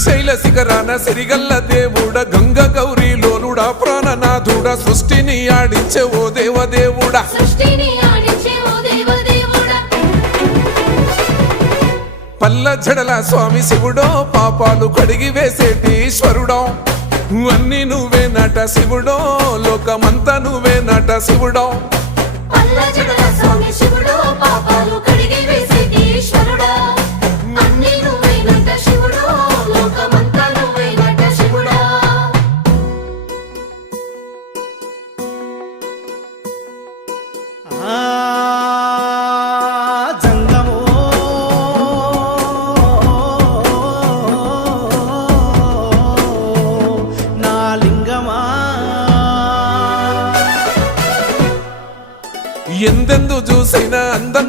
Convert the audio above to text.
శ్రీశైల శిఖరాన సిరిగల్ల దేవుడ గంగ గౌరీ లోలుడా ప్రాణనాథుడ సృష్టిని ఆడించే ఓ దేవదేవుడా పల్ల జడల స్వామి శివుడో పాపాలు కడిగి వేసేటి ఈశ్వరుడో అన్ని నువ్వే నట శివుడో లోకమంతా నువ్వే నట శివుడో ఎందెందు చూసైనా అందం